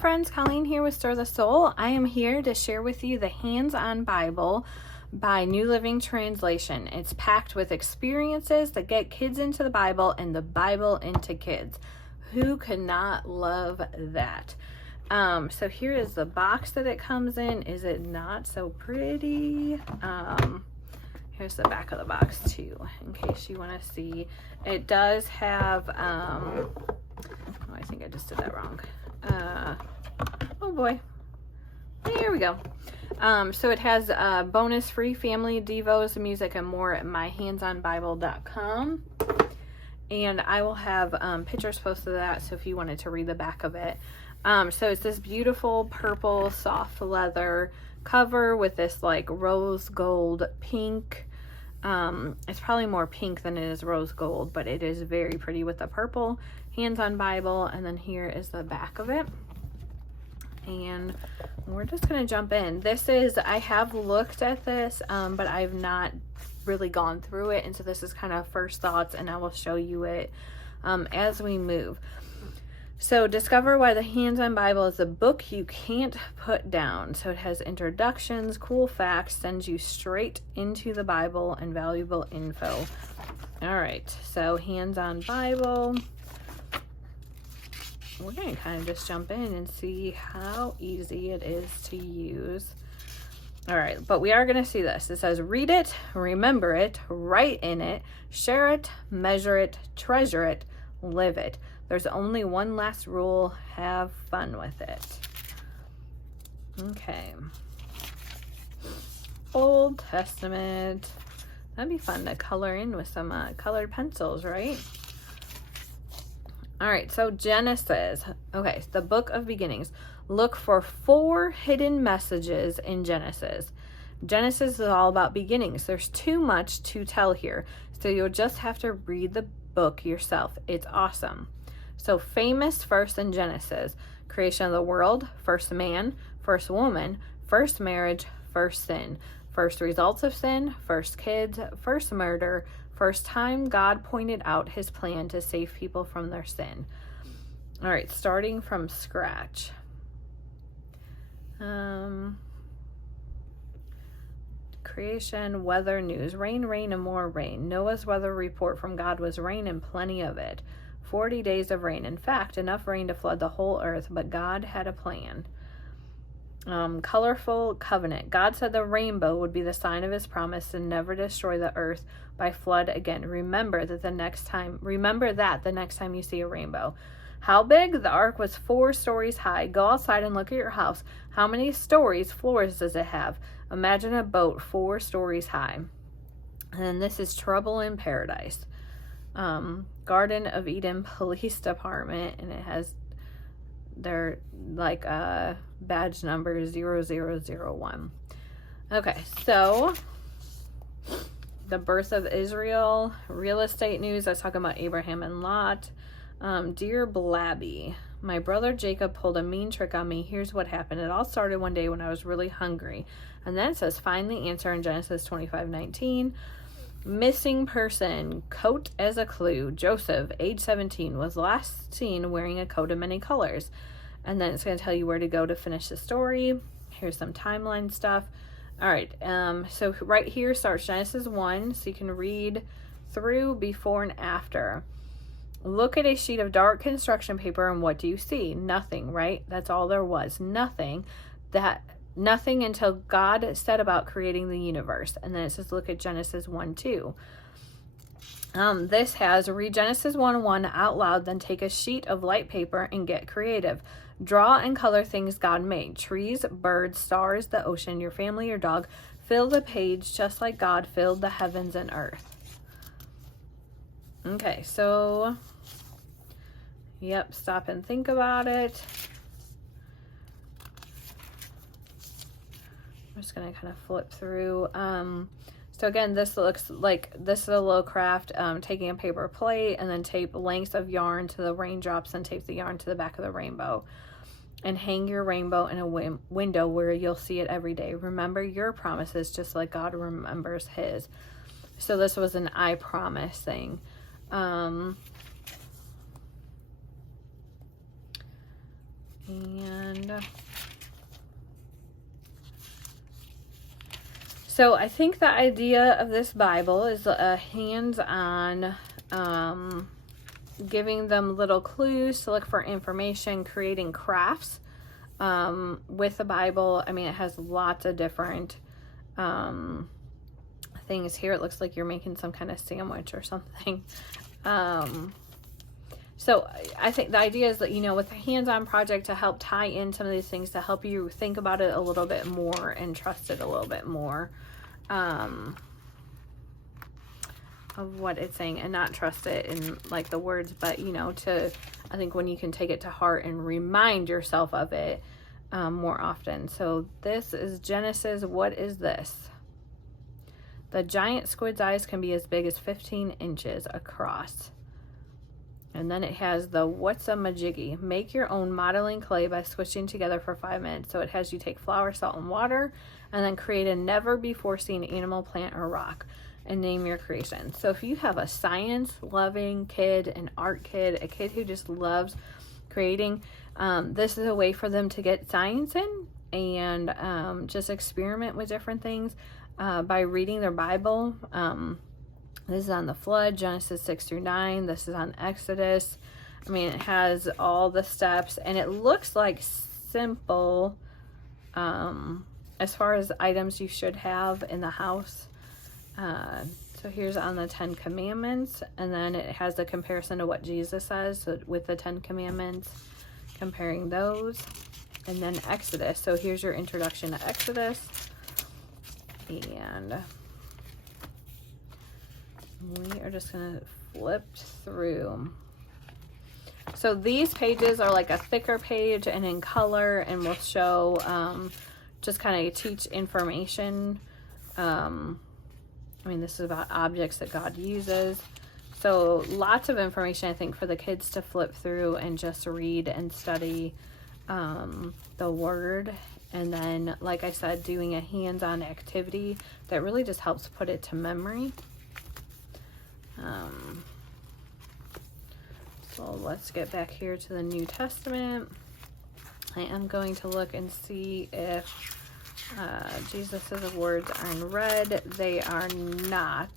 friends, Colleen here with Stir the Soul. I am here to share with you the Hands-On Bible by New Living Translation. It's packed with experiences that get kids into the Bible and the Bible into kids. Who could not love that? So here is the box that it comes in. Is it not so pretty? Here's the back of the box too, in case you want to see. It does have, oh, I think I just did that wrong. Oh boy, there we go. So it has bonus free family devos, music, and more at myhandsonbible.com. And I will have pictures posted of that, so if you wanted to read the back of it. So it's this beautiful purple soft leather cover with this like rose gold pink. It's probably more pink than it is rose gold, but it is very pretty with the purple. Hands-On Bible. And then here is the back of it. And we're just going to jump in. This is, I have looked at this, but I've not really gone through it. And so this is kind of first thoughts, and I will show you it as we move. So discover why the Hands-On Bible is a book you can't put down. So it has introductions, cool facts, sends you straight into the Bible, and valuable info. All right, so Hands-On Bible. We're going to kind of just jump in and see how easy it is to use. All right, but we are going to see this. It says, read it, remember it, write in it, share it, measure it, treasure it, live it. There's only one last rule. Have fun with it. Okay. Old Testament. That'd be fun to color in with some colored pencils, right? All right, so Genesis. Okay, the book of beginnings. Look for 4 hidden messages in Genesis. Genesis is all about beginnings. There's too much to tell here, so you'll just have to read the book yourself. It's awesome. So famous first in Genesis: creation of the world, first man, first woman, first marriage, first sin, first results of sin, first kids, first murder, first time God pointed out his plan to save people from their sin. All right, starting from scratch. Creation, weather, news, rain, rain, and more rain. Noah's weather report from God was rain and plenty of it. 40 days of rain. In fact, enough rain to flood the whole earth, but God had a plan. Colorful covenant. God said the rainbow would be the sign of his promise to never destroy the earth by flood again. Remember that the next time you see a rainbow. How big? The ark was 4 stories high. Go outside and look at your house. How many floors does it have? Imagine a boat 4 stories high. And this is Trouble in Paradise. Garden of Eden Police Department, and it has their like badge number 0001. Okay, so the birth of Israel, real estate news. I was talking about Abraham and Lot. Dear Blabby, my brother Jacob pulled a mean trick on me. Here's what happened. It all started one day when I was really hungry. And then it says, find the answer in Genesis 25:19. Missing person, coat as a clue. Joseph, age 17, was last seen wearing a coat of many colors. And then it's going to tell you where to go to finish the story. Here's some timeline stuff. All right, so right here starts Genesis 1, so you can read through before and after. Look at a sheet of dark construction paper, and what do you see? Nothing, right? That's all there was. Nothing until God said about creating the universe. And then it says, look at Genesis 1:2. This has read Genesis 1:1 out loud, then take a sheet of light paper and get creative. Draw and color things God made. Trees, birds, stars, the ocean, your family, your dog. Fill the page just like God filled the heavens and earth. Okay, so, yep, stop and think about it. I'm just going to kind of flip through. So again, this looks like this is a little craft, taking a paper plate and then tape lengths of yarn to the raindrops and tape the yarn to the back of the rainbow. And hang your rainbow in a window where you'll see it every day. Remember your promises just like God remembers his. So this was an I promise thing. And so I think the idea of this Bible is a hands-on, giving them little clues to look for information, creating crafts with the Bible. I mean, it has lots of different things here. It looks like you're making some kind of sandwich or something. So I think the idea is that, you know, with a hands-on project to help tie in some of these things, to help you think about it a little bit more and trust it a little bit more, of what it's saying, and not trust it in like the words, but, you know, I think when you can take it to heart and remind yourself of it more often. So this is Genesis. What is this? The giant squid's eyes can be as big as 15 inches across. And then it has the what's a majiggy. Make your own modeling clay by switching together for 5 minutes. So it has you take flour, salt, and water, and then create a never before seen animal, plant, or rock, and name your creation. So if you have a science loving kid, an art kid, a kid who just loves creating, this is a way for them to get science in and just experiment with different things by reading their Bible. This is on the flood, Genesis 6-9. This is on Exodus. I mean, it has all the steps, and it looks like simple as far as items you should have in the house. So here's on the 10 Commandments, and then it has the comparison to what Jesus says, so with the 10 Commandments, comparing those, and then Exodus. So here's your introduction to Exodus, and we are just going to flip through. So these pages are like a thicker page and in color, and will show just kind of teach information. I mean, this is about objects that God uses. So lots of information, I think, for the kids to flip through and just read and study the Word. And then, like I said, doing a hands-on activity that really just helps put it to memory. So let's get back here to the New Testament. I am going to look and see if Jesus' words are in red. They are not.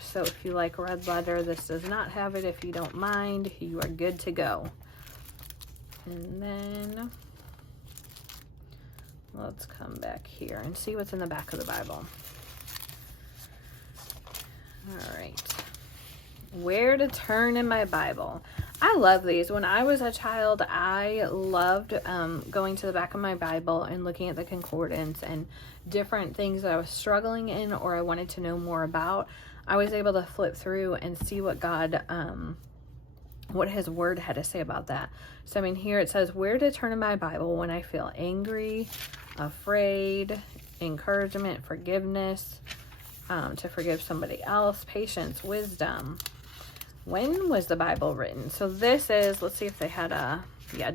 So if you like red letter, this does not have it. If you don't mind, you are good to go. And then let's come back here and see what's in the back of the Bible. All right. Where to turn in my Bible. I love these. When I was a child, I loved going to the back of my Bible and looking at the concordance and different things that I was struggling in or I wanted to know more about. I was able to flip through and see what God, what His Word had to say about that. So, I mean, here it says, where to turn in my Bible when I feel angry, afraid, encouragement, forgiveness, to forgive somebody else, patience, wisdom. When was the Bible written? So this is, let's see if they had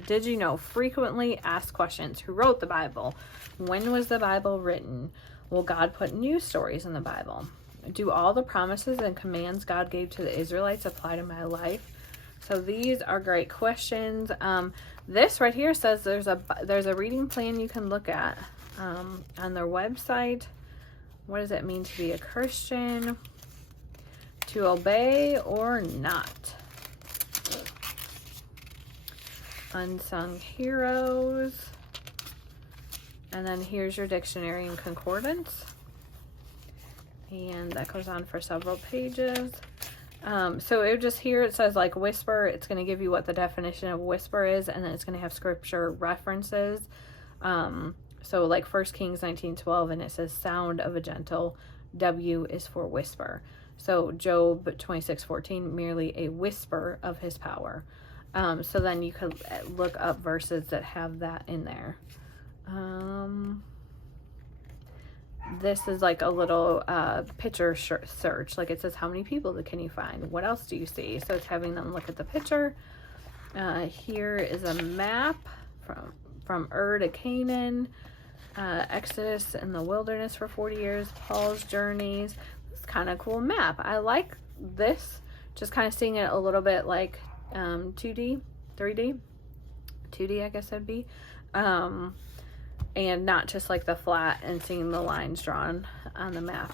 did you know? Frequently asked questions. Who wrote the Bible? When was the Bible written? Will God put new stories in the Bible? Do all the promises and commands God gave to the Israelites apply to my life? So these are great questions. This right here says there's a reading plan you can look at on their website. What does it mean to be a Christian? To obey or not? Unsung heroes. And then here's your dictionary and concordance. And that goes on for several pages. So it just here it says like whisper. It's going to give you what the definition of whisper is, and then it's going to have scripture references. So like 1 Kings 19:12, and it says sound of a gentle. W is for whisper. So Job 26:14, merely a whisper of His power. So then you could look up verses that have that in there. This is like a little picture search. Like it says, how many people can you find? What else do you see? So it's having them look at the picture. Here is a map from Ur to Canaan. Exodus in the wilderness for 40 years. Paul's journeys. It's kind of cool map. I like this. Just kind of seeing it a little bit like 2D, 3D. 2D, I guess it'd be. And not just like the flat and seeing the lines drawn on the map.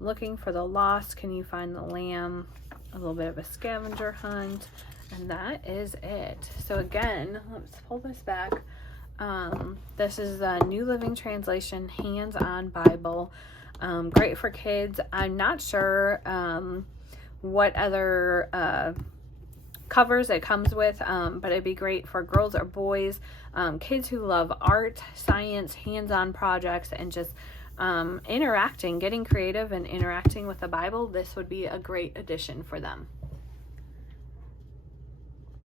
Looking for the lost, can you find the lamb? A little bit of a scavenger hunt. And that is it. So again, let's pull this back. This is the New Living Translation Hands-On Bible. Great for kids. I'm not sure what other covers it comes with, but it'd be great for girls or boys, kids who love art, science, hands-on projects, and just interacting, getting creative and interacting with the Bible. This would be a great addition for them.